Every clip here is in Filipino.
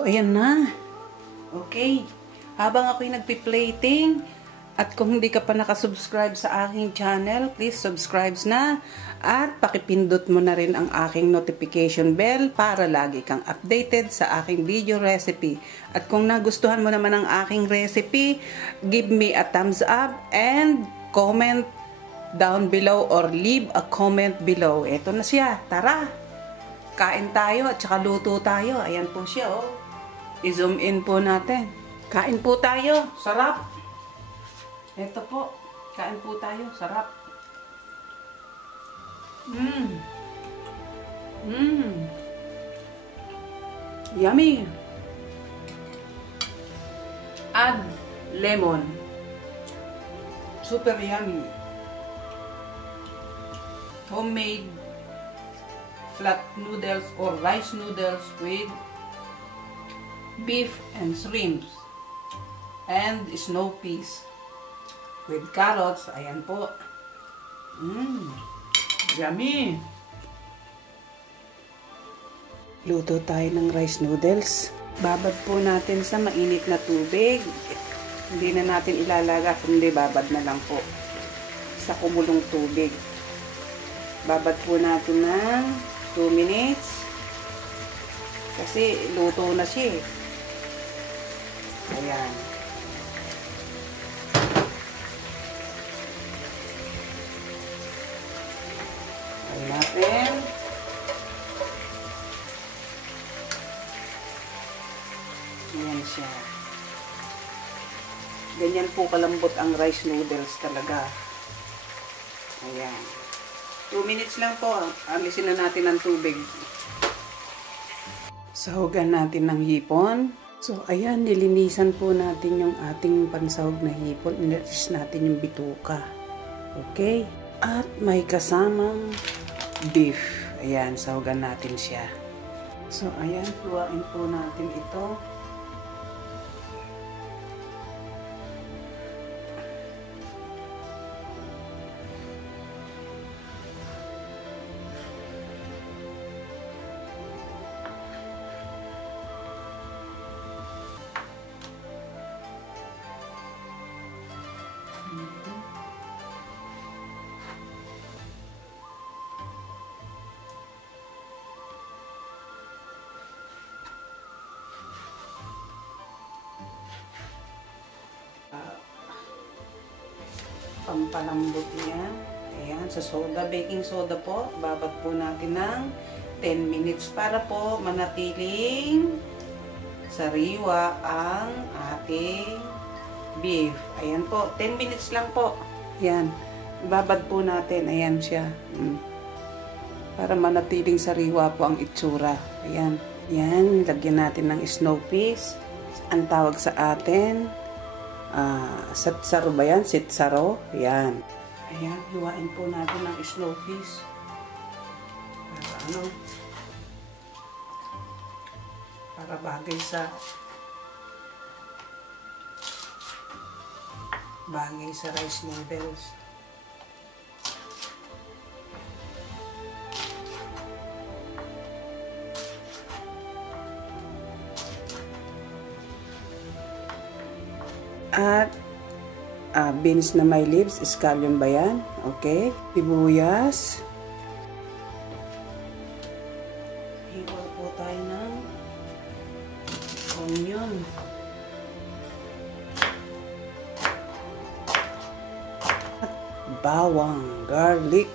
So, ayan na. Okay. Habang ako'y nagpi-plating, at kung hindi ka pa nakasubscribe sa aking channel, please subscribe na. At pakipindot mo na rin ang aking notification bell para lagi kang updated sa aking video recipe. At kung nagustuhan mo naman ang aking recipe, give me a thumbs up and comment down below or leave a comment below. Ito na siya. Tara! Kain tayo at saka luto tayo. Ayan po siya, oh. I-zoom in po natin. Kain po tayo. Sarap! Ito po. Kain po tayo. Sarap. Yummy! Add lemon. Super yummy. Homemade flat noodles or rice noodles with beef and shrimps and snow peas with carrots. Ayan po. Yummy! Luto tayo ng rice noodles. Babad po natin sa mainit na tubig. Hindi na natin ilalaga, kundi babad na lang po sa kumulong tubig. Babad po natin ng 2 minutes. Kasi luto na siya. Ayan. Ayan natin. Ayan siya. Ganyan po kalambot ang rice noodles talaga. Ayan. 2 minutes lang po. Alisin na natin ang tubig. Sahugan natin ng hipon. So, ayan, nilinisan po natin yung ating pansahog na hipon. Inalis natin yung bituka. Okay? At may kasamang beef. Ayan, sahugan natin siya. So, ayan, luwain po natin ito. Pampalambot niya. Ayan, sa soda, baking soda po. Babad po natin ng 10 minutes para po manatiling sariwa ang ating beef. Ayan po, 10 minutes lang po. Ayan, babad po natin. Ayan siya. Para manatiling sariwa po ang itsura. Ayan. Ayan, lagyan natin ng snow peas. Ang tawag sa atin, satsaro ba yan? Sitsaro. Ayan. Ayan, luwain po natin ng snow peas. Para bagay sa rice noodles. At beans na may leaves, scallion ba yan? Okay. Sibuyas. Hiwa po tayo ng onion. At bawang, garlic.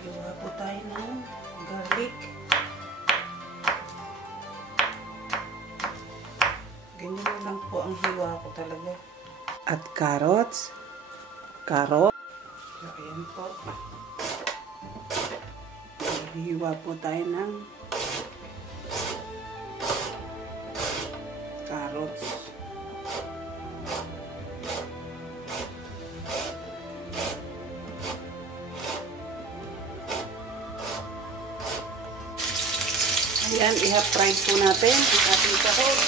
Hiwa po tayo ng garlic. Ganyan lang po ang hiwa ko talaga. At carrots. Carrot. So, ayan po. Hiwa po tayo ng carrots. Ayan, i-half-fry po natin ang ating sahog.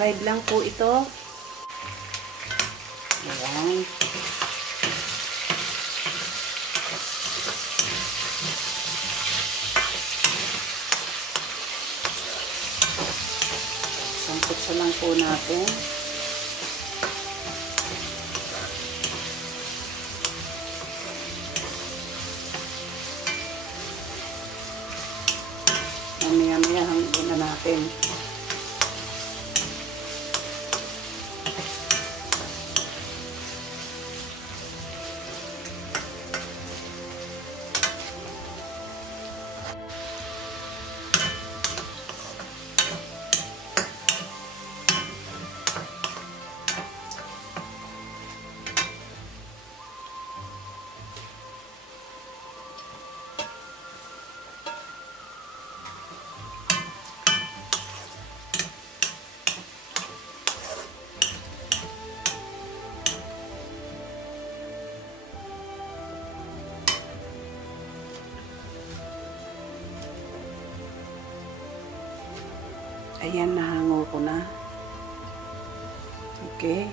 fried lang po ito. Ayan. Samputsa lang po natin. Mamaya-maya hanggang na natin. Ayan, nahango ko na. Okay.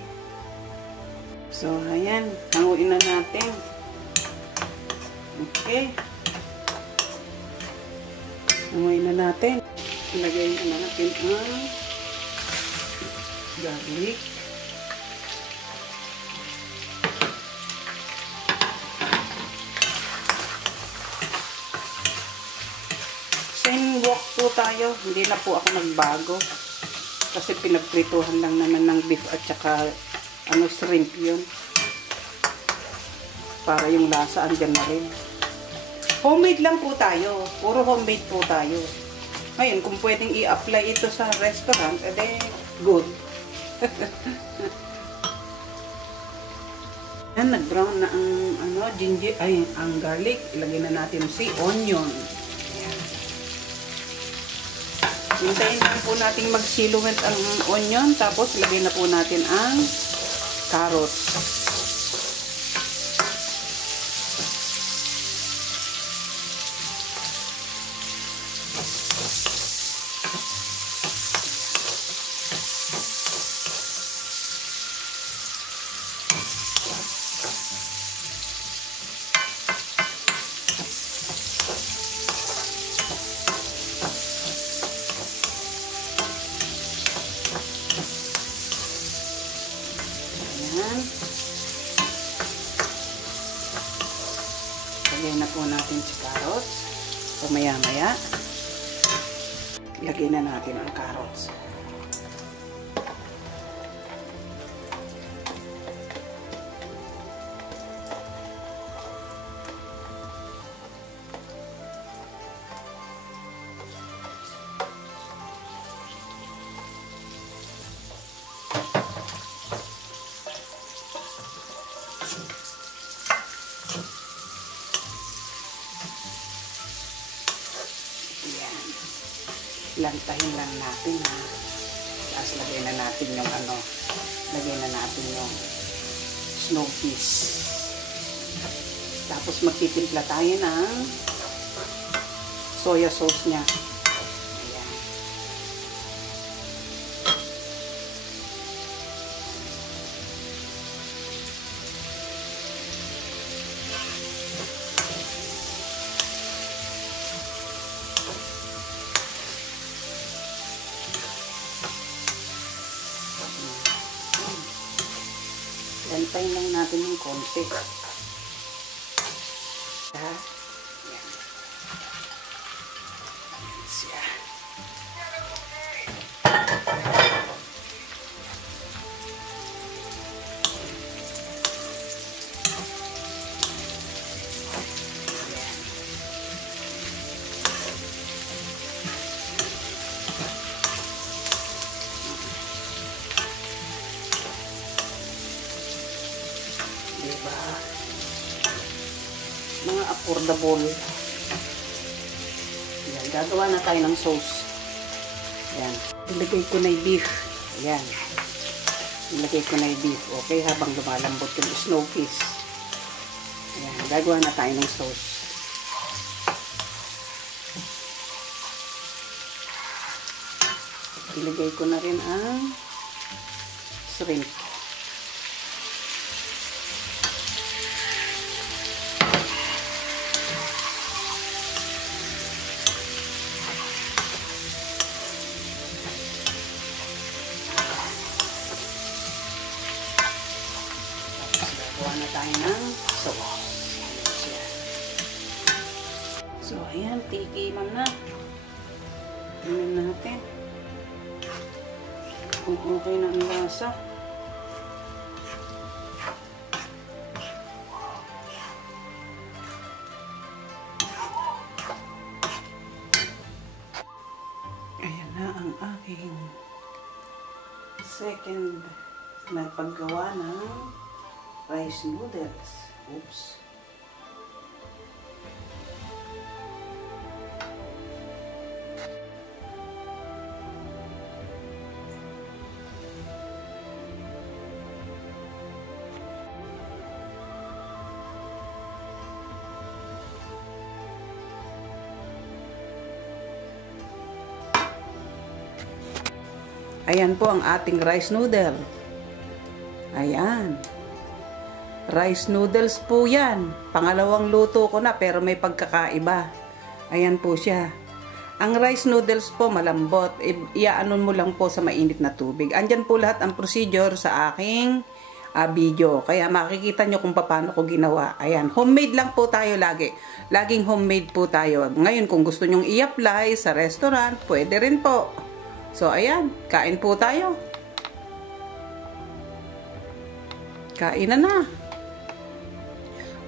So, ayan. Hanguin na natin. Okay. Hanguin na natin. Ilagay na natin ang garlic. Same wok po tayo. Hindi na po ako nagbago. Kasi pinagprituhan lang naman ng beef at saka shrimp yun. Para yung lasa andyan na rin. Homemade lang po tayo. Puro homemade po tayo. Ngayon, kung pwedeng i-apply ito sa restaurant, edi good. Yan, nag-brown na ang ginger, ang garlic. Ilagay na natin si onion. Hintayin lang po natin mag-silhouette ang onion. Tapos, ilagay na po natin ang carrots. Lagay na po natin si carrots. So, maya-maya, lagay na natin ang carrots. Lantahin lang natin, ha. Tapos lagay na natin yung lagay na natin yung snow peas. Tapos magtitimpla tayo ng soya sauce niya. Ayan. Lantayin lang natin yung konti. Ha? Yan. Yan siya. Diba? Mga affordable. Yan, gagawa na tayo ng sauce. Yan. Ilagay ko na yung beef. Yan. Ilagay ko na yung beef. Okay, habang lumalambot yung snow peas. Yan, gagawa na tayo ng sauce. Ilagay ko na rin ang shrimp. Gawa na tayo ng sauce. So, ayan, tikiman na. Tingnan natin kung okay na ang lasa. Ayan na ang aking second na paggawa ng rice noodles. Oops. Ayan po ang ating rice noodle. Ayan. Rice noodles po yan. Pangalawang luto ko na pero may pagkakaiba. Ayan po siya. Ang rice noodles po malambot. Iaanon mo lang po sa mainit na tubig. Andyan po lahat ang procedure sa aking video. Kaya makikita nyo kung paano ko ginawa. Ayan. Homemade lang po tayo lagi. Laging homemade po tayo. Ngayon kung gusto nyong i-apply sa restaurant, pwede rin po. So, ayan. Kain po tayo. Kain na.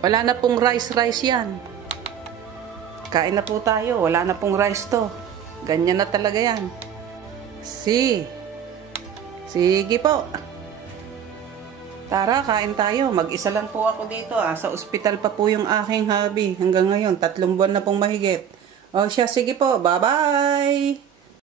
Wala na pong rice yan. Kain na po tayo. Wala na pong rice to. Ganyan na talaga yan. Sige po. Tara, kain tayo. Mag-isa lang po ako dito. Sa ospital pa po yung aking hubby. Hanggang ngayon, 3 buwan na pong mahigit. O siya, sige po. Bye-bye!